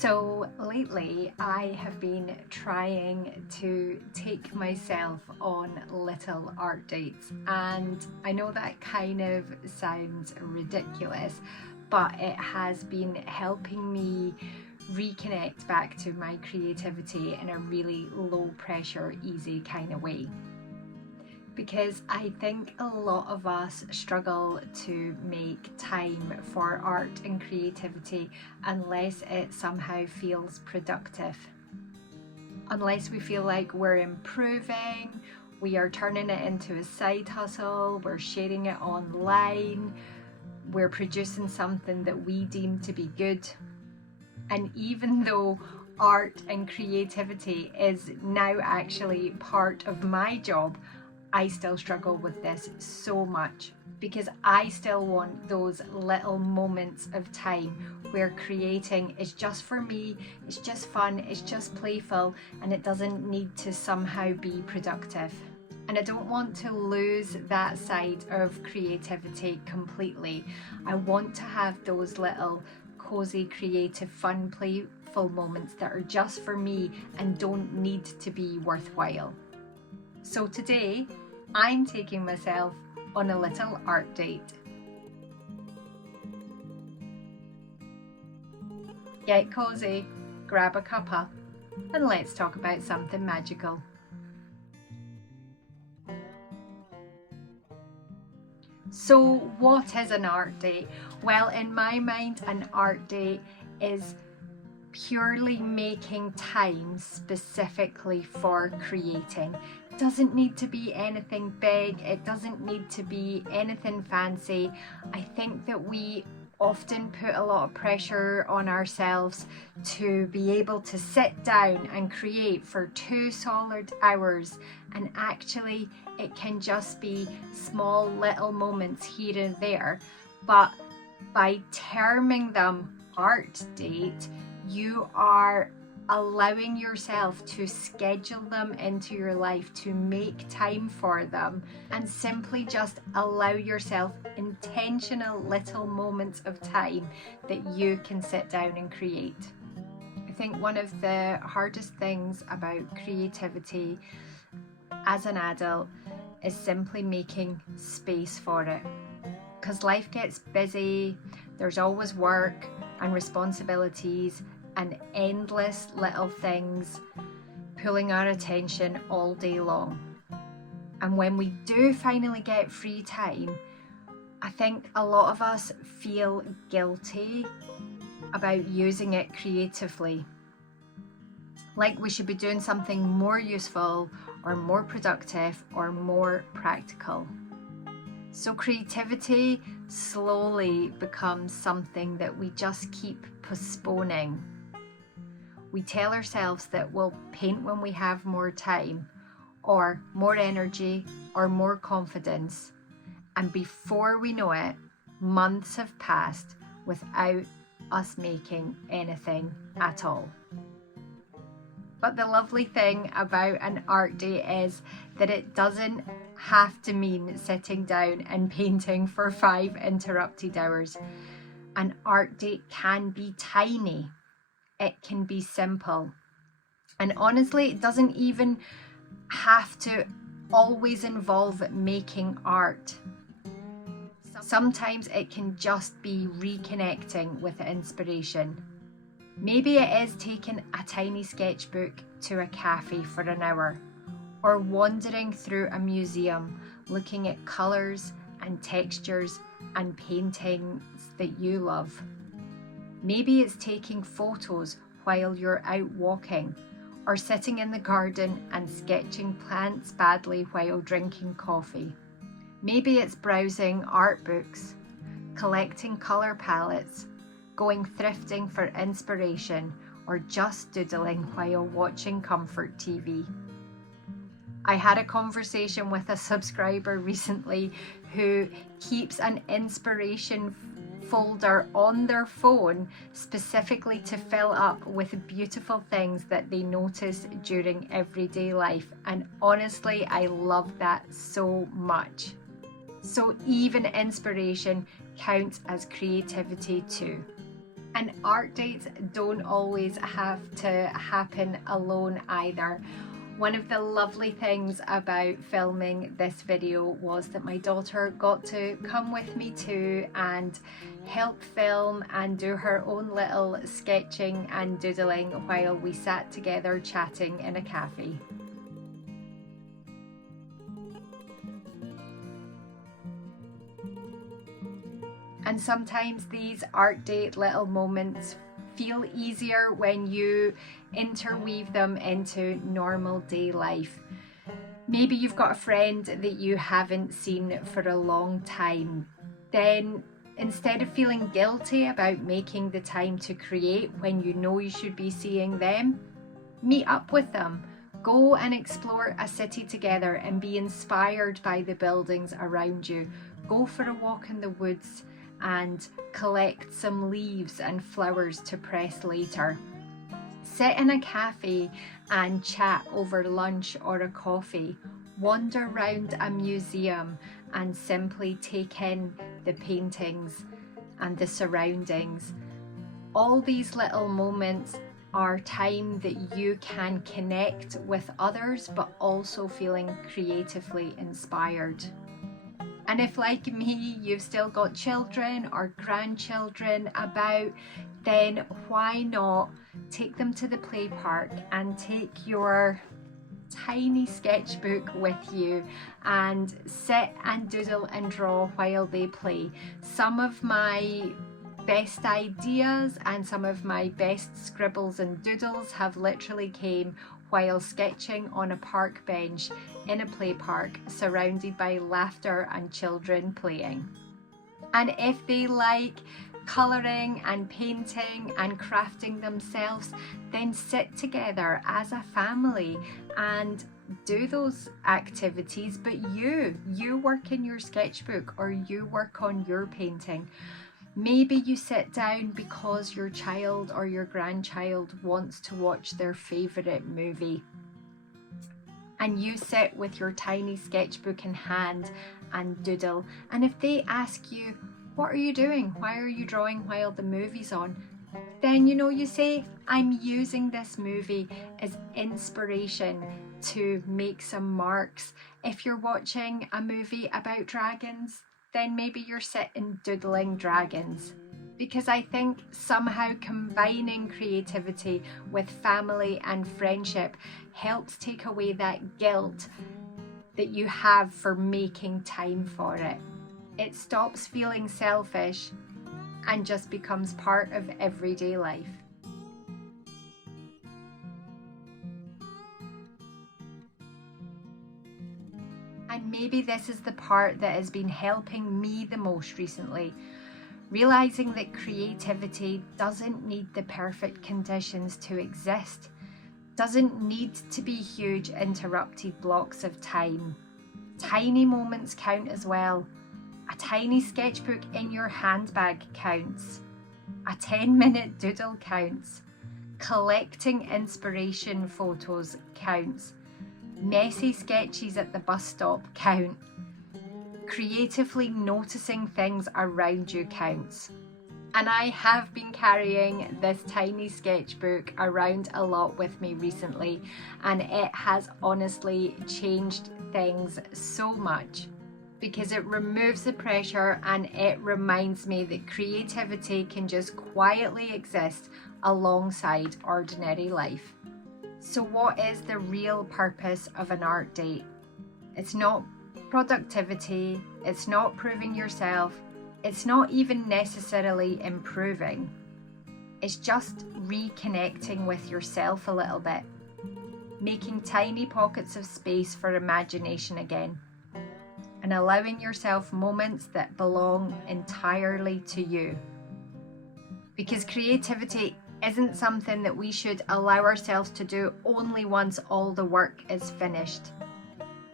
So lately I have been trying to take myself on little art dates, and I know that kind of sounds ridiculous, but it has been helping me reconnect back to my creativity in a really low pressure, easy kind of way. Because I think a lot of us struggle to make time for art and creativity unless it somehow feels productive. Unless we feel like we're improving, we are turning it into a side hustle, we're sharing it online, we're producing something that we deem to be good. And even though art and creativity is now actually part of my job, I still struggle with this so much because I still want those little moments of time where creating is just for me, it's just fun, it's just playful, and it doesn't need to somehow be productive. And I don't want to lose that side of creativity completely. I want to have those little cozy, creative, fun, playful moments that are just for me and don't need to be worthwhile. So today, I'm taking myself on a little art date. Get cozy, grab a cuppa, and let's talk about something magical. So what is an art date? Well, in my mind, an art date is purely making time specifically for creating. It doesn't need to be anything big, it doesn't need to be anything fancy. I think that we often put a lot of pressure on ourselves to be able to sit down and create for 2 solid hours, and actually it can just be small little moments here and there. But by terming them art date, you are allowing yourself to schedule them into your life, to make time for them, and simply just allow yourself intentional little moments of time that you can sit down and create. I think one of the hardest things about creativity as an adult is simply making space for it. Because life gets busy, there's always work and responsibilities and endless little things pulling our attention all day long. And when we do finally get free time, I think a lot of us feel guilty about using it creatively. Like we should be doing something more useful or more productive or more practical. So creativity slowly becomes something that we just keep postponing. We tell ourselves that we'll paint when we have more time, or more energy, or more confidence. And before we know it, months have passed without us making anything at all. But the lovely thing about an art day is that it doesn't have to mean sitting down and painting for 5 interrupted hours. An art date can be tiny. It can be simple. And honestly, it doesn't even have to always involve making art. Sometimes it can just be reconnecting with inspiration. Maybe it is taking a tiny sketchbook to a cafe for an hour, or wandering through a museum looking at colours and textures and paintings that you love. Maybe it's taking photos while you're out walking, or sitting in the garden and sketching plants badly while drinking coffee. Maybe it's browsing art books, collecting colour palettes, going thrifting for inspiration, or just doodling while watching comfort TV. I had a conversation with a subscriber recently who keeps an inspiration folder on their phone specifically to fill up with beautiful things that they notice during everyday life. And honestly, I love that so much. So even inspiration counts as creativity too. And art dates don't always have to happen alone either. One of the lovely things about filming this video was that my daughter got to come with me too and help film and do her own little sketching and doodling while we sat together chatting in a cafe. And sometimes these art date little moments feel easier when you interweave them into normal day life. Maybe you've got a friend that you haven't seen for a long time. Then instead of feeling guilty about making the time to create when you know you should be seeing them, meet up with them. Go and explore a city together and be inspired by the buildings around you. Go for a walk in the woods and collect some leaves and flowers to press later. Sit in a cafe and chat over lunch or a coffee. Wander around a museum and simply take in the paintings and the surroundings. All these little moments are time that you can connect with others, but also feeling creatively inspired. And if, like me, you've still got children or grandchildren about, then why not take them to the play park and take your tiny sketchbook with you and sit and doodle and draw while they play. Some of my best ideas and some of my best scribbles and doodles have literally came while sketching on a park bench in a play park surrounded by laughter and children playing. And if they like colouring and painting and crafting themselves, then sit together as a family and do those activities, but you work in your sketchbook or you work on your painting. Maybe you sit down because your child or your grandchild wants to watch their favourite movie, and you sit with your tiny sketchbook in hand and doodle. And if they ask you, what are you doing? Why are you drawing while the movie's on? Then you say, I'm using this movie as inspiration to make some marks. If you're watching a movie about dragons, then maybe you're sitting doodling dragons. Because I think somehow combining creativity with family and friendship helps take away that guilt that you have for making time for it. It stops feeling selfish and just becomes part of everyday life. And maybe this is the part that has been helping me the most recently. Realizing that creativity doesn't need the perfect conditions to exist, doesn't need to be huge interrupted blocks of time. Tiny moments count as well. A tiny sketchbook in your handbag counts. A 10-minute doodle counts. Collecting inspiration photos counts. Messy sketches at the bus stop count. Creatively noticing things around you counts. And I have been carrying this tiny sketchbook around a lot with me recently, and it has honestly changed things so much because it removes the pressure and it reminds me that creativity can just quietly exist alongside ordinary life. So what is the real purpose of an art date? It's not productivity, it's not proving yourself, it's not even necessarily improving. It's just reconnecting with yourself a little bit, making tiny pockets of space for imagination again, and allowing yourself moments that belong entirely to you. Because creativity isn't something that we should allow ourselves to do only once all the work is finished.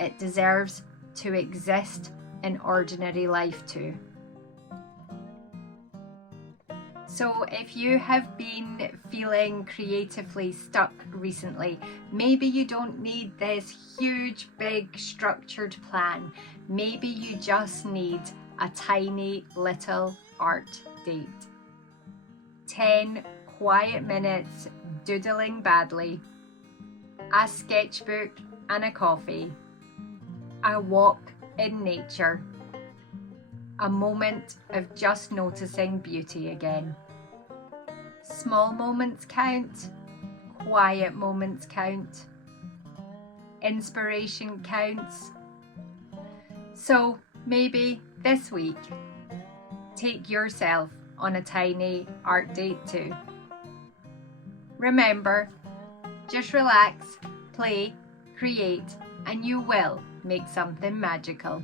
It deserves to exist in ordinary life too. So if you have been feeling creatively stuck recently, maybe you don't need this huge, big, structured plan. Maybe you just need a tiny little art date. 10 quiet minutes doodling badly, a sketchbook and a coffee, a walk in nature, a moment of just noticing beauty again. Small moments count, quiet moments count, inspiration counts. So maybe this week, take yourself on a tiny art date too. Remember, just relax, play, create, and you will make something magical.